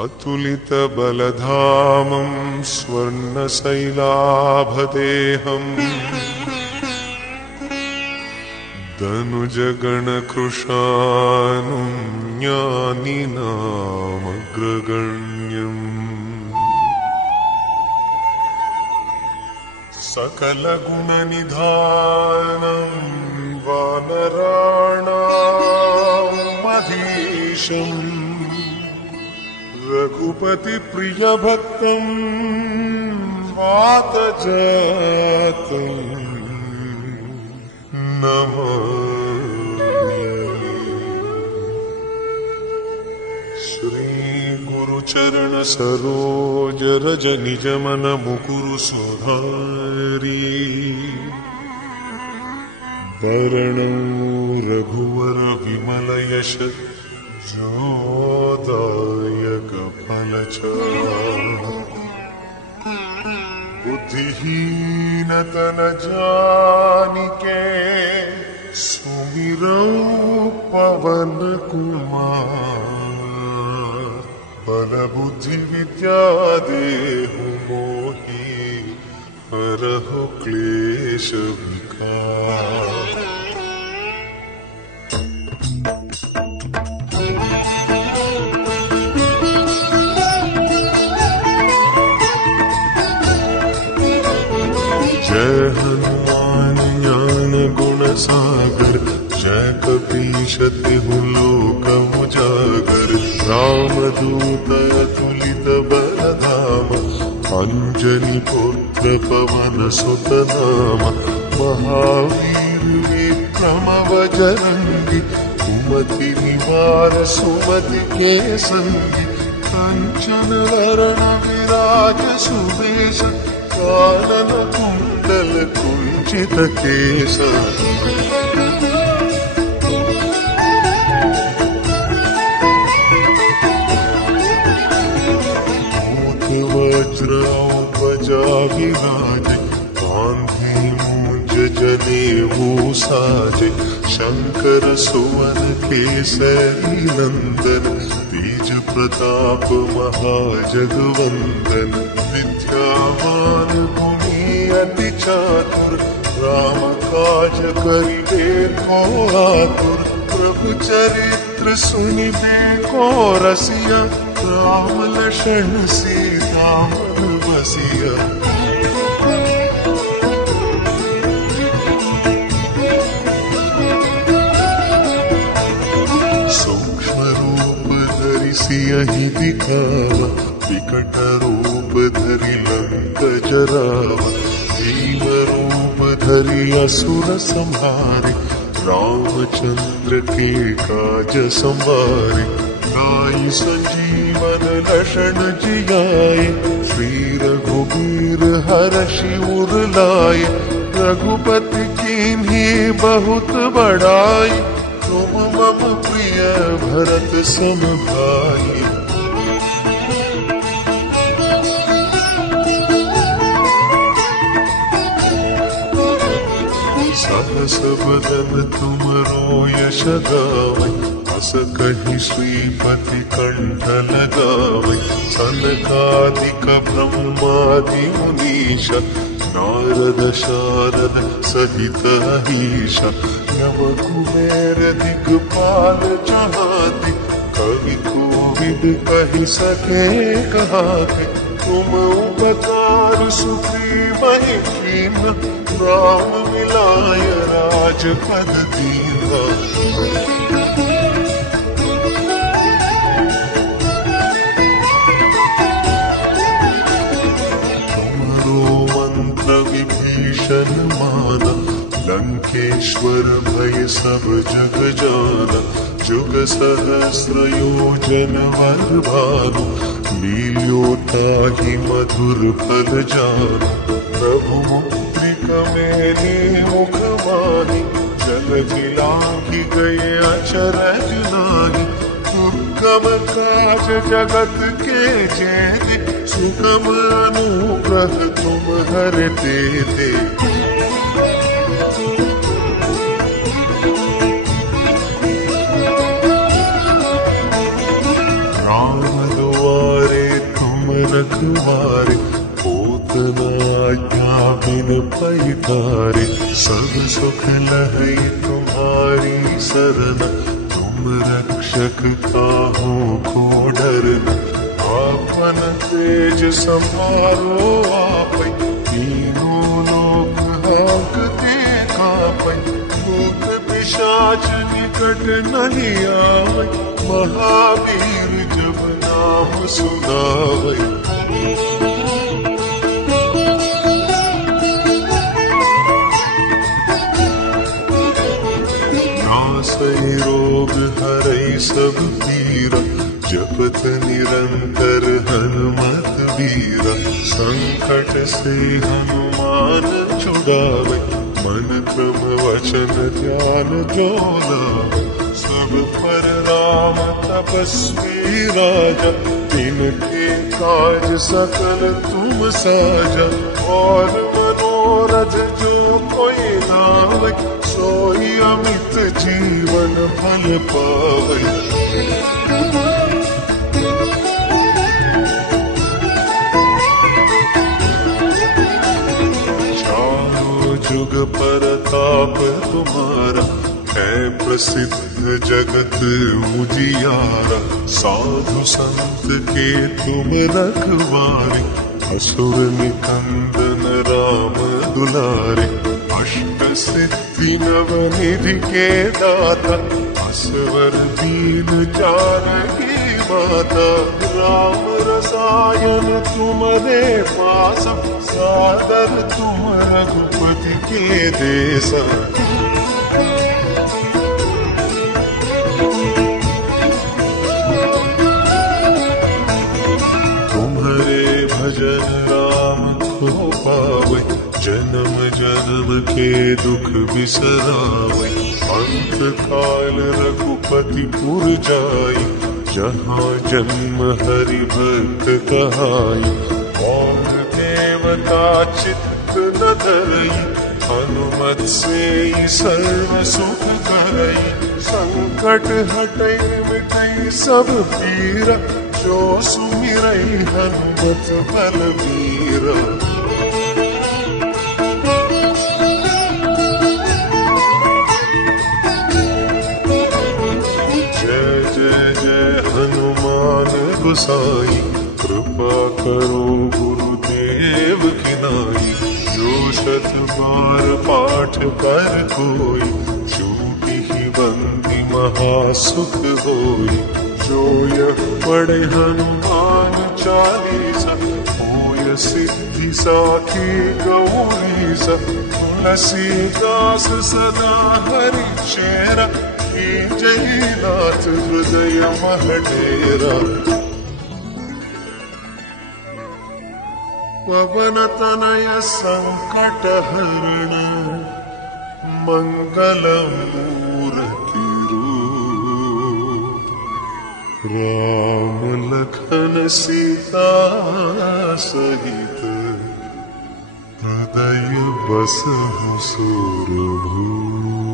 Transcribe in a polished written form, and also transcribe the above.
अतुलितबलधामं स्वर्णशैलाभदेहम् दनुजगणकृशानुं ज्ञानिनामग्रगण्यम् सकलगुणनिधानं वानराणामधीशम् रघुपति प्रिय भक्तं वातजातं नमामि। श्री गुरुचरण सरोज रज निज मन मुकुरु सुधारी वरणो रघुवर विमल यश जोदायक फलचारि बुद्धिहीन तन जानिके सुमिरौ पवन कुमार बल बुद्धि विद्या देहु मोहि हरहु क्लेश विकार। जय हनुमान ज्ञान गुण सागर जय कपीश तिहु लोक उजागर रामदूत अतुलित बलधाम अंजनी पुत्र पवन सुत नाम महावीर विक्रम बजरंगी कुमति निवार सुमति के संगी कंचन वरण विराज सुवेश कानन कुंडल कुंचित केसा मूत वज्रोपजा विराज कांधी मूंज जनेऊ साजे शंकर सुवन केसरी नंदन तेज प्रताप महाजगवंदन विद्यावान गुणी अति चातुर राम काज करिबे को आतुर प्रभु चरित्र सुनिबे को रसिया राम लखन सीता मन बसिया। सूक्ष्म रूप धरि सियहि दिखावा विकट रूप धरि लंक जरावा भीम रूप धरि असुर संहारे रामचंद्र के काज संवारे नाई संजीवन लक्षण जियाए श्री रघुबीर हरषि उर लाए रघुपति कीन्ही बहुत बड़ाई तुम मम प्रिय भरत सम भाई। सहस बदन तुमरो यश गावै अस कहि श्रीपति कंठ लगावै सनकादिक ब्रह्मादि मुनीश नारद शारद सहित अहीश नव कुबेर दिक्पाल जहांति कवि कोविद कहि सके कहाते तुम उपकार सुग्रीवहि कीन्ह राम मिलाय राजपद दीन्हा। तुमरो मंत्र विभीषण माना लंकेश्वर भय सब जग जाना जुग सहस्र योजन वर भानु लील्यो ताहि मधुर फल जानु प्रभु मेरी मुख माही जग जिलांघि गए अचरज नाही दुर्गम काज जगत के जेते सुगम अनुग्रह तुम हरते थे। रखवारे, पूतना आज्ञा बिन पैतारे। सब सुख लहै तुम्हारी सरन, तुम रक्षक काहू को डरना। आपन तेज समारो आपै, तीनों लोक हांकते कांपै। भूत पिशाच निकट नहीं आवै, महावीर जब नाम सुनावै। नासै रोग हरै सब पीरा, जपत निरंतर हनुमत वीरा। संकट से हनुमान छुड़ावे, मन क्रम वचन ध्यान जो लावे। सब पर राम तपस्वी राजा, तिनके काज सकल तुम साजा। और मनोरथ जो कोई लावे, सोई अमित जीवन फल पावे। जुग परताप तुम्हारा, है प्रसिद्ध जगत उजियारा। साधु संत के तुम रखवारे, असुर निकंदन राम दुलारे। अष्ट सिद्धि नव निधि के दाता, असवर दीन जानकी माता। राम रसायन तुम्हारे पासा, सादर तुम रघुपति के देसा। तुम्हारे भजन राम को पावे, जन्म जन्म के दुख बिसरावे। अंत काल रघुपति पुर जाई, जहाँ जन्म हरि भक्त कहाई। और देवता चित्त न धरई, हनुमत से सर्व सुख करई। संकट हटै मिटै सब पीरा, जो सुमिरै हनुमत बलबीरा। गोसाई, कृपा करो गुरुदेव की नाई। जो शत बार पाठ कर कोई, छूटी ही बंदी महासुख होई। जो यह पढ़े हनुमान चालीसा, होय सिद्धि साखी गौरीसा। तुलसीदास सदा हरि चेरा, जय नाथ हृदय मह डेरा। पवन तनय संकट हरण, मंगल मूर्ति रूप। राम लखन सीता सहित, हृदय बसहु सुरभूप।